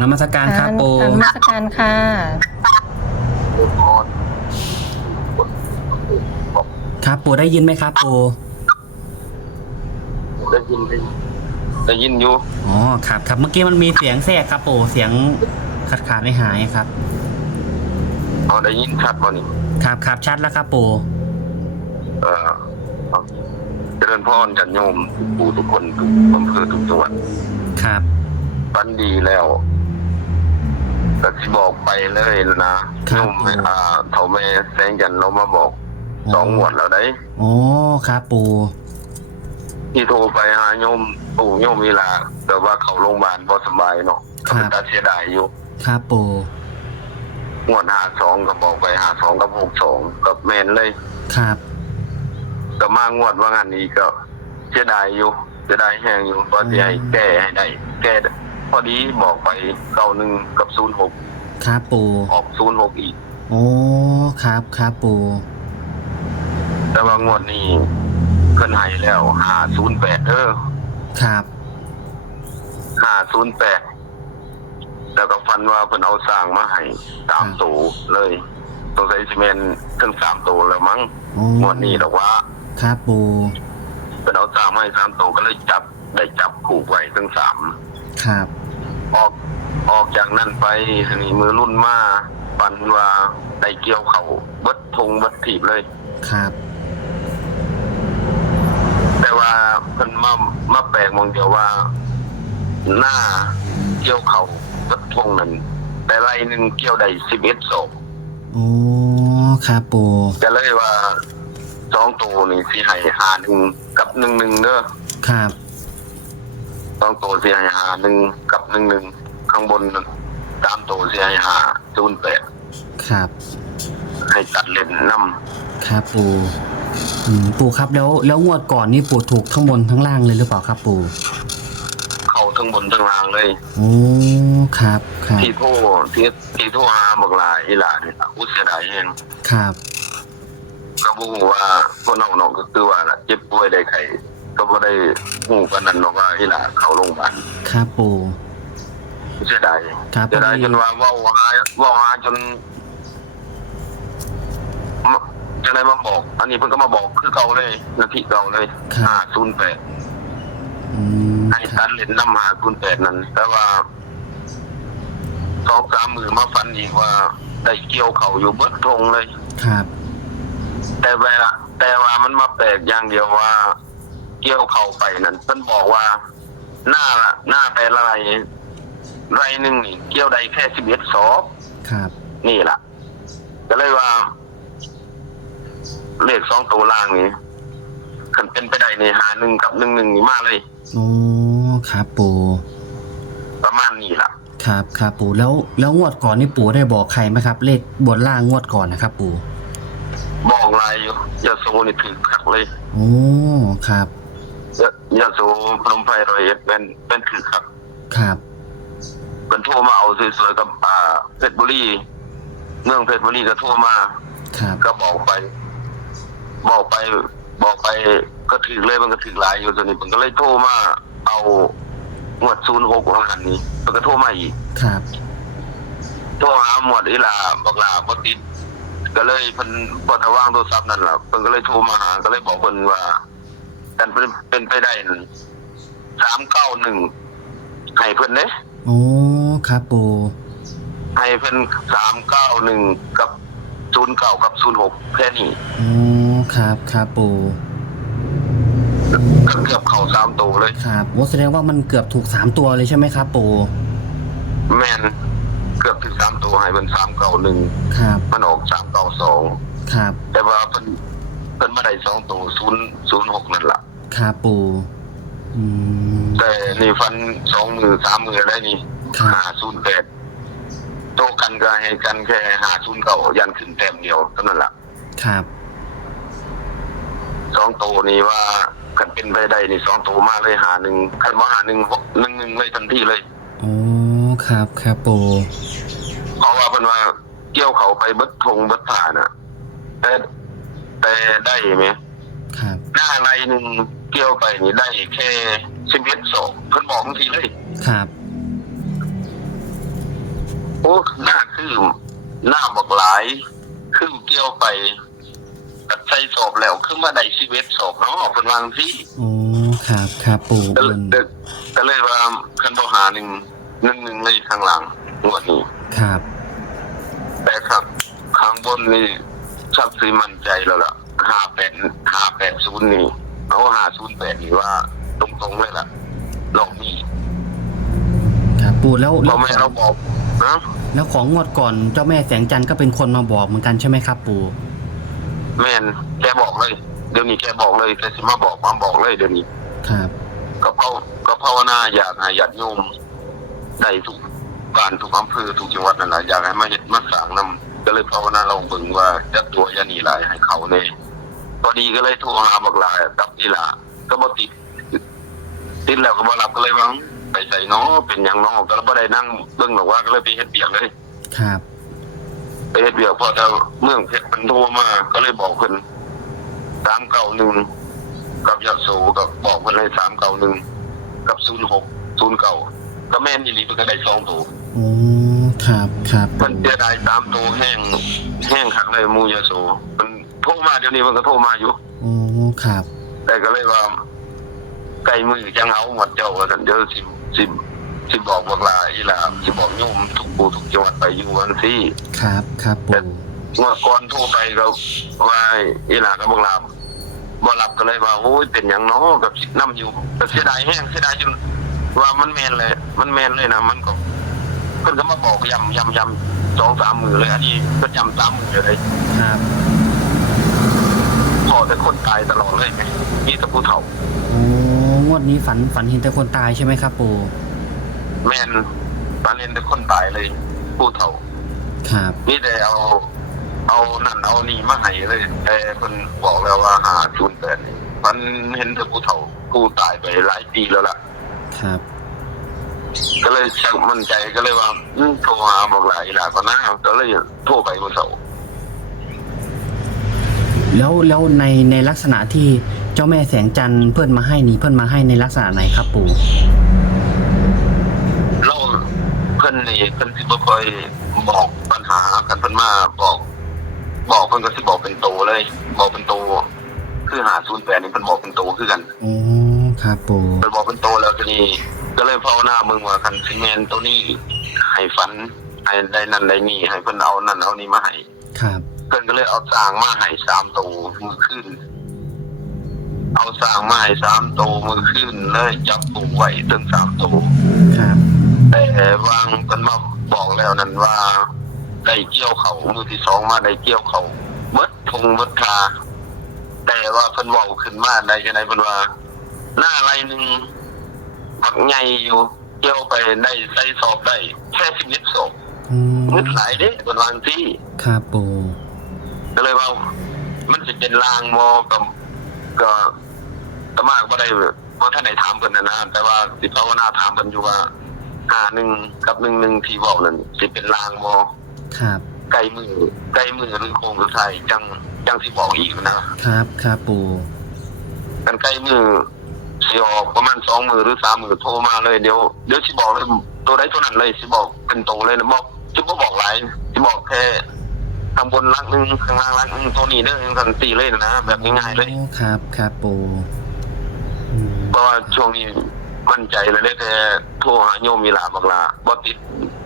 นมัสการครับปูนมัสการค่ะครับปูได้ยินไหมครับปูได้ยินอยู่อ๋อครับครับเมื่อกี้มันมีเสียงแทรกครับปูเสียงขาดไม่หายครับได้ยินชัดป่ะนี่ครับครับชัดแล้วครับปูเอาเจริญพรจันโยมปู่ทุกคนทุกอำเภอทุกจังหวัดครับฝันดีแล้วแต่ที่บอกไปเลยนะโยมเขาไม่แสงจันเรามาบอก2 งวดแล้วได้โอ้ครับปูที่โทรไปหาโยมปู่โยมเวลาแต่ว่าเขาโรงพยาบาลพอสบายเนาะเขาเป็นตาเสียดายอยู่ครับปูงวด52ก็บอกไป52กับ62กับแมนเลยครับก็มางวดว่างั้นนี้ก็เสียดายอยู่เสียดายแห้งอยู่พอจะให้แก้ให้ได้แก้พอดีบอกไป91กับ06ครับปูออก06อีกโอ้ครับครับปูแต่ว่างวดนี้เพิ่นให้แล้ว508ครับ508แล้วก็ฟันว่าเพิ่นเอาสร้างมาให้3ตัวเลยสงสัยสิแม่นถึง3ตัวแล้วมั้งงวดนี้ดอกว่าครับปูเพิ่นเอาสร้างมาให้3ตัวก็เลยจับผูกไว้ถึง3ครับออกจากนั้นไปทีนี้มือรุ่นมาฟันว่าได้เกี่ยวเขาเบิดทงเบิดถีบเลยครับแต่ว่าเพิ่นมาแปลกมองเดียวว่าหน้าเกี่ยวเขาเบิดทงนั้นแต่ไรหนึ่งเกี่ยวได้11ศพโอ้ครับปูก็เลยว่า2ตัวนี่สิให้51กับ11เด้อครับ2ตัวสิให้51กับ11ข้างบน3ตัวสิให้508ครับให้ตัดเล่นนำครับปูปูครับแล้วงวดก่อนนี่ปูถูกทั้งบนทั้งล่างเลยหรือเปล่าครับปูเข้าทั้งบนทั้งล่างเลยโอ้ครับครับที่โทรหาบักหลายอีหลานี่อุเสียดายแฮงครับก็บ่ฮู้ว่าคนเฮาเนาะก็คือว่าล่ะเจ็บป่วยได้ไข้ก็บ่ได้ฮู้กันนั่นเนาะว่าอีหลาเข้าโรงพยาบาลครับปู่เสียดายครับเสียดายจนว่าเว้าหาจนจังได๋มาบอกอันนี้เพิ่นก็มาบอกคือเก่าเลยนาทีเก่าเลย508ให้ตัดเล่นนำ508นั่นแต่ว่า2-3 มื้อมาฝันอีกว่าได้เกี่ยวเขาอยู่เบิดทงเลยครับแต่ว่ามันมาแปลกอย่างเดียวว่าเกี่ยวเข้าไปนั่นเพิ่นบอกว่าหน้าแต่ละไรหนึ่งนี่เกี่ยวได้แค่11ศพครับนี่ล่ะก็เลยว่าเลข2ตัวล่างนี่คันเป็นไปได้นี่51กับ11นี่มาเลยโอ้ครับปู่ประมาณนี้ล่ะครับครับปู่แล้วงวดก่อนนี่ปู่ได้บอกใครไหมครับเลขบนล่างงวดก่อนนะครับปู่บอกหลายอยู่ยะโสนี่ถึงคักเลยโอ้ครับยะโสพนมไพร100เอ็ดเป็นคือคักครับเพิ่นโทรมาเอาสวยๆกับเพชรบุรีเมืองเพชรบุรีก็โทรมาครับก็บอกไปก็ถึงเลยมันก็ถึงหลายอยู่ตัวนี้ผมก็เลยโทรมาเอาหมวด06ของอันนี้มันก็โทรมาอีกครับโทรหาหมวดอีหลาบอกลาบ่ติดก็เลยเพิ่นบ่ทะวางโทรศัพท์นั่นล่ะเพิ่นก็เลยโทรมาหาก็เลยบอกเพิ่นว่ากันเป็นไปได้391ให้เพิ่นเด้โอ้ครับปู่ให้เพิ่น391กับ09กับ06แค่นี้โอ้ครับครับปู่ก็เกือบเข้า3ตัวเลยครับโอ้แสดงว่ามันเกือบถูก3ตัวเลยใช่ไหมครับปู่แม่นเกือบถึง3ตัวให้เพิ่น391ครับมันออก392ครับแต่ว่าเพิ่นมาได้2ตัว006นั่นล่ะครับปู่แต่นี่ฟัน2 มือ3 มือได้นี่508โตกันก็ให้กันแค่509ยันขึ้นแต้มเดียวเท่านั้นล่ะครับ2ตัวนี้ว่าคันเป็นไปได้นี่2ตัวมาเลย51คันบ่51เลยทันทีเลยโอ้ครับครับปู่เพราะว่าเพิ่นว่าเกี่ยวเขาไปเบิดทงเบิดผ่าน่ะแต่ได้ไหมครับหน้าไรนึงเกี่ยวไปนี่ได้แค่11ศพเพิ่นบอกจังซี่เลยครับ อ้หน้าคือหน้าบักหลายคือเกี่ยวไปตัดใจสอบแล้วคือมาได้ชีวิตสอบเนาะเป็นวางที่ โอ้ครับครับปู่ ก็ เพิ่น ก็เลยว่าคันบ่หาหนึ่งเลยข้างหลังงวดนี้ ครับ แต่ครับข้างบนนี่ชักสีมั่นใจแล้วล่ะ580นี่เอา508นี่ว่าตรงๆเลยล่ะลองนี่ ครับปู่แล้ว เราไม่เราบอกนะ แล้วของงวดก่อนเจ้าแม่แสงจันทร์ก็เป็นคนมาบอกเหมือนกันใช่ไหมครับปู่ แม่นแกบอกเลยเดี๋ยวนี้แกบอกเลยแกสิมาบอกเลยเดี๋ยวนี้ ครับ ก็ภาวนาอยากให้ญาติโยมได้ทุกบ้านทุกอำเภอทุกจังหวัดนั่นแหละอยากให้มาเฮ็ดมาสร้างนำก็เลยภาวนาเราเบิ่งว่าจะตัวอยาหนีหลายให้เขาแน่พอดีก็เลยโทรหาบักหลายกับอีหล่าก็บ่ติดแล้วก็บ่รับก็เลยว่าไปใส่เนาะเป็นหยังเนาะก็บ่ได้นั่งเบิ่งหรอกว่าก็เลยไปเฮ็ดเบียกเลย ครับ ไปเฮ็ดเบียกพอแต่เมืองเพชรมันโทรมาก็เลยบอกเพิ่น391กับยะโสก็บอกเพิ่นเลย391กับ0609ก็แม่นอีหลีเพิ่นก็ได้2ตัว โอ้ครับครับ เพิ่นจะได้3ตัวแห้งคักเลยหมู่ยะโสเพิ่นโทรมาเดี๋ยวนี้เพิ่นก็โทรมาอยู่ โอ้ครับ แต่ก็เลยว่าใกล้มือจังเอาหมดเจ้าว่าซั่นเดี๋ยวสิบอกบักหลายอีหล่าสิบอกโยมทุกผู้ทุกจังหวัดไปอยู่วันซี่ ครับครับปู่ เมื่อก่อนโทรไปก็ว่าอีหล่ากับบักหลาบ่รับก็เลยว่าโอ้ยเป็นหยังเนาะแบบคิดนำอยู่แต่เสียดายแห้งเสียดายจนว่ามันแม่นเลยนะมันก็เพิ่นก็มาบอกย้ำ 2-3 มื้อเลยอันนี้ก็จำ3 มื้อเลย ครับ พอแต่คนตายตลอดเลยไงมีแต่ผู้เฒ่า โอ้งวดนี้ฝันเห็นแต่คนตายใช่ไหมครับปู่ แม่นตอนเล่นแต่คนตายเลย ผู้เฒ่า ครับ นี่แต่เอานั่นเอานี่มาให้เลยแต่เพิ่นบอกแล้วว่า508นี่มันเห็นแต่ผู้เฒ่าผู้ตายไปหลายปีแล้วล่ะ ครับ ก็เลยชักมั่นใจก็เลยว่าโทรหาบอกหลายหลายก็น่าก็เลยโทรไปวันเสาร์ แล้วในลักษณะที่เจ้าแม่แสงจันทร์เพื่อนมาให้นี่เพื่อนมาให้ในลักษณะไหนครับปู่ เราเพิ่นนี่เพิ่นสิบ่ค่อยบอกปัญหากันเพิ่นมาบอกเพิ่นก็สิบอกเป็นโตเลยบอกเป็นโตคือ508นี่เพิ่นบอกเป็นโตคือกัน โอ้ครับปู่ เพิ่นบอกเป็นโตแล้วทีนี้ก็เลยภาวนามึงว่าคันสิแม่นตัวนี้ให้ฝันให้ได้นั่นได้นี่ให้เพิ่นเอานั่นเอานี่มาให้ ครับ เพิ่นก็เลยเอาสร้างมาให้3ตัวมื้อคืนเอาสร้างมาให้3ตัวมื้อคืนเลยจับปูไว้ถึง3ตัว ครับ แต่วางเพิ่นมาบอกแล้วนั่นว่าได้เกี่ยวเขามือที่2มาได้เกี่ยวเขาเบิดทงเบิดทาแต่ว่าเพิ่นเว้าขึ้นมาได้จังได๋เพิ่นว่าหน้าไรนึงบักใหญ่อยู่เกี่ยวไปได้ใส่สอบได้แค่11ศพ อืม มืดหลายเด้เพิ่นวาจังซี่ ครับปู่ ก็เลยว่ามันสิเป็นลางมอก็มากบ่ได้บ่ทันได้ถามเพิ่นนะแต่ว่าสิภาวนาถามเพิ่นอยู่ว่า51กับ11ที่เว้านั่นสิเป็นลางมอ ครับ ไกลมือหรือโคงสุดท้ายจังสิบอกอีกนะครับ ครับปู่ กันใกล้มือสิออกประมาณ2 มื้อหรือ3 มื้อโทรมาเลยเดี๋ยวสิบอกเลยตัวใดตัวนั้นเลยสิบอกเป็นโตเลยนะบอกสิบ่บอกหลายสิบอกแค่ข้างบนลักนึงข้างล่างลักนึงตัวนี้เด้อจังซั่นตีเลยนะแบบง่ายๆเลย โอ้ครับครับปู่อืม เพราะว่าช่วงนี้มั่นใจเลยได้แต่โทรหาโยมมีหลาบักลาบ่ติด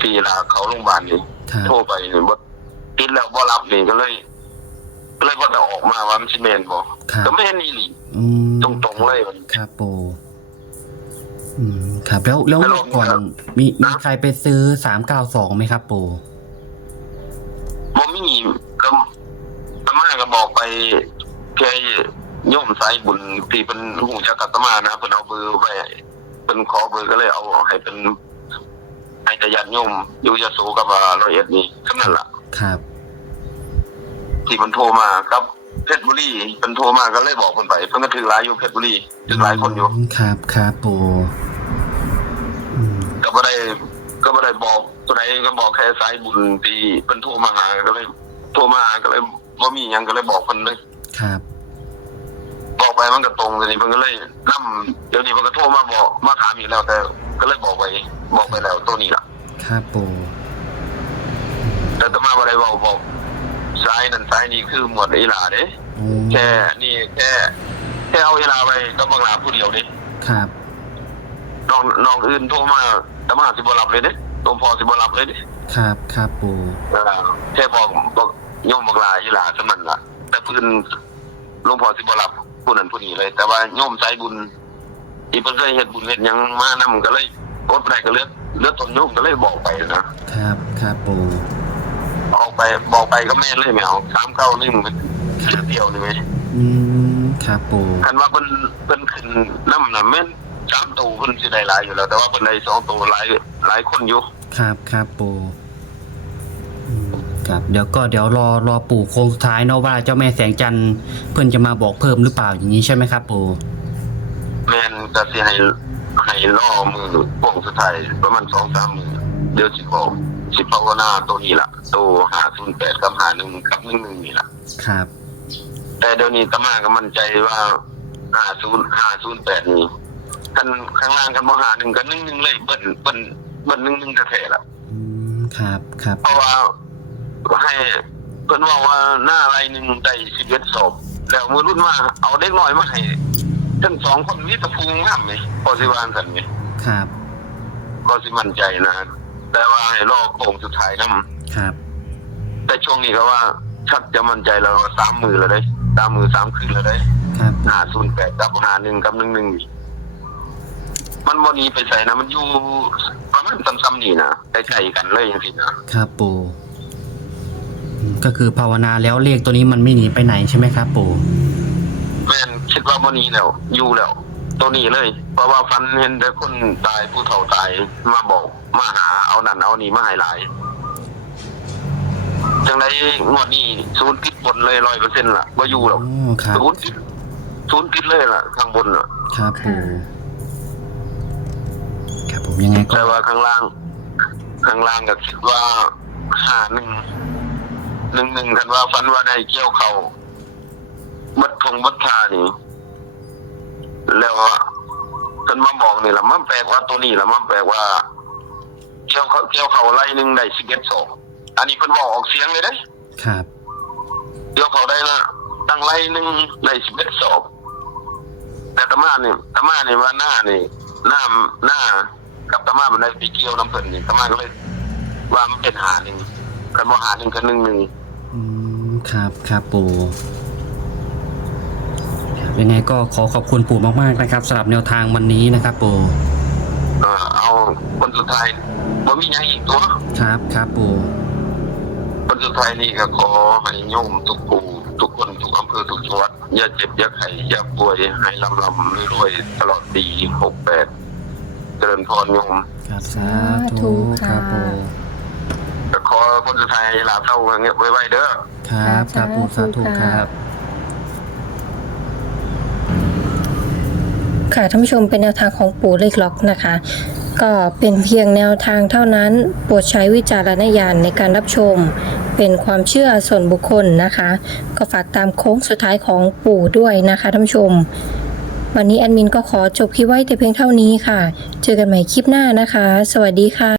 ที่ลาเขาโรงพยาบาลนี่ ครับ โทรไปนี่บ่ติดแล้วบ่รับนี่ก็เลยบ่ได้ออกมาว่ามันสิแม่นบ่ ครับ ก็ไม่เห็นอีหลี อืม ตรงๆเลยมัน ครับปู่อืมครับแล้ว แล้ว งวดก่อน ครับ มี นะ ใครไปซื้อ392ไหมครับปู่ บ่มีก็อาม่าก็บอกไปแค่โยมสายบุญที่เพิ่นฮู้จักกับอาตมานะเพิ่นเอาเบอร์ไว้ให้เพิ่นขอเบอร์ก็เลยเอาให้เป็นให้แต่ญาติโยมอยู่ยโสกับร้อยเอ็ดนี่เท่านั้นล่ะ ครับ ที่เพิ่นโทรมากับเพชรบุรีเพิ่นโทรมาก็เลยบอกเพิ่นไปเพิ่นก็ถือหลายอยู่เพชรบุรีถือหลายคนอยู่ ครับครับปู่อืม ก็บ่ได้บอกตัวใดก็บอกแค่สายบุญที่เพิ่นโทรมาหาก็เลยบ่มีหยังก็เลยบอกเพิ่นเลย ครับ บอกไปมันก็ตรงเลยนี่เพิ่นก็เลยนำเดี๋ยวนี้เพิ่นก็โทรมาบอกมาถามอีกแล้วแต่ก็เลยบอกไปแล้วตัวนี้ล่ะ ครับปู่ แต่อาตมาบ่ได้บอกซ้ายนั่นซ้ายนี่คือหมวดอีหลาเด้แค่นี่แค่เอาอีหลาไปก็บังลาผู้เดียวเด้ ครับน้องอื่นโทรมาอาตมาสิบ่รับเลยเด้หลวงพ่อสิบ่รับเลยเด้ ครับครับปู่ แค่บอกโยมบังลาอีหลาสมันล่ะแต่เพิ่นหลวงพ่อสิบ่รับผู้นั้นผู้นี้เลย แต่ว่าโยมใจบุญที่เพิ่นเคยเฮ็ดบุญเฮ็ดหยังมานำก็เลยอดบ่ได้ก็เลือดตนโยมก็เลยบอกไปนะครับ ครับปู่ บอกไปก็แม่นเลยไม่เอา391มันเดียวนี่มั้ย ครับปู่คันว่าเพิ่นขึ้นนำน่ะแม่น3ตัวเพิ่นสิได้หลายอยู่แล้วแต่ว่าเพิ่นได้2ตัวหลายคนอยู่ครับครับปู่ครับเดี๋ยวรอปู่โค้งสุดท้ายเนาะว่าเจ้าแม่แสงจันทร์เพิ่นจะมาบอกเพิ่มหรือเปล่าอย่างนี้ใช่ไหมครับปู่แม่นก็สิให้รอมือโค้งสุดท้ายประมาณ 2-3 มื้อเดี๋ยวสิบอกสิภาวนาตัวนี้ล่ะตัว508กับ51กับ11นี่ล่ะครับแต่เดี๋ยวนี้ตะมาก็มั่นใจว่า508นี่คันข้างล่างกันบ่51กัน11เลยเบิ้น11แท้ๆล่ะครับครับเพราะว่าให้เพิ่นว่าหน้าอะไรนึงได้11ศพแล้วมื้อรุ่นมาเอาเด็กน้อยมาให้ทั้ง2คนมีตะพูงงามนี่พอสิว่าซั่นนี่ครับก็สิมั่นใจนะแต่ว่าให้รอโค้งสุดท้ายนำครับแต่ช่วงนี้ก็ว่าชักจะมั่นใจแล้วว่า3มื้อแล้วเด้3มื้อ3คืนแล้วเด้ครับ508กับ51กับ11นี่มันบ่หนีไปไสนะมันอยู่ประมาณซ้ำๆนี่นะใกล้ๆกันเลยจังซี่นะครับปู่ก็คือภาวนาแล้วเลขตัวนี้มันไม่หนีไปไหนใช่ไหมครับปู่แม่นคิดว่าบ่หนีแล้วอยู่แล้วตัวนี้เลยเพราะว่าฝันเห็นแต่คนตายผู้เฒ่าตายมาบอกมาหาเอานั่นเอานี่มาให้หลายจังได๋งวดนี้ศูนย์ติดบนเลย 100% ล่ะบ่อยู่แล้วศูนย์ติดเลยล่ะข้างบนน่ะครับปู่ครับผมยังไงก็แต่ว่าข้างล่างก็คิดว่า5111คันว่าฝันว่าได้เกี่ยวเข้าบัดทานี่แล้วเพิ่นมาบอกนี่ล่ะมันแปลกว่าตัวนี้ล่ะมันแปลกว่าเกี่ยวเข้าไร่นึงได้11ศพอันนี้เพิ่นบอกออกเสียงเลยเด้ครับเกี่ยวเข้าได้ละตั้งไร่นึงได้11ศพแต่ตะมานี่ว่าหน้ากับตะมามันได้ไปเกี่ยวน้ำเพิ่นนี่ตะมาก็เลยว่ามันเป็น51คันบ่51กับ11ครับครับปู่ยังไงก็ขอบคุณปู่มากๆนะครับสำหรับแนวทางวันนี้นะครับปู่เอาคนสุดท้ายบ่มีหยังอีกตัวครับครับปู่คนสุดท้ายนี่ก็ขอให้โยมทุกปู่ทุกคนทุกอำเภอทุกจังหวัดอย่าเจ็บอย่าไข้อย่าป่วยให้ร่ำรวยตลอดปี68เจริญพรโยมครับสาธุครับปู่ขอคนสุดท้ายลาเศร้าเงี้ยไว้เด้อครับครับปู่สาธุครับค่ะท่านผู้ชมเป็นแนวทางของปู่เลขล็อกนะคะก็เป็นเพียงแนวทางเท่านั้นโปรดใช้วิจารณญาณในการรับชมเป็นความเชื่อส่วนบุคคลนะคะก็ฝากตามโค้งสุดท้ายของปู่ด้วยนะคะท่านผู้ชมวันนี้แอดมินก็ขอจบคลิปไว้แต่เพียงเท่านี้ค่ะเจอกันใหม่คลิปหน้านะคะสวัสดีค่ะ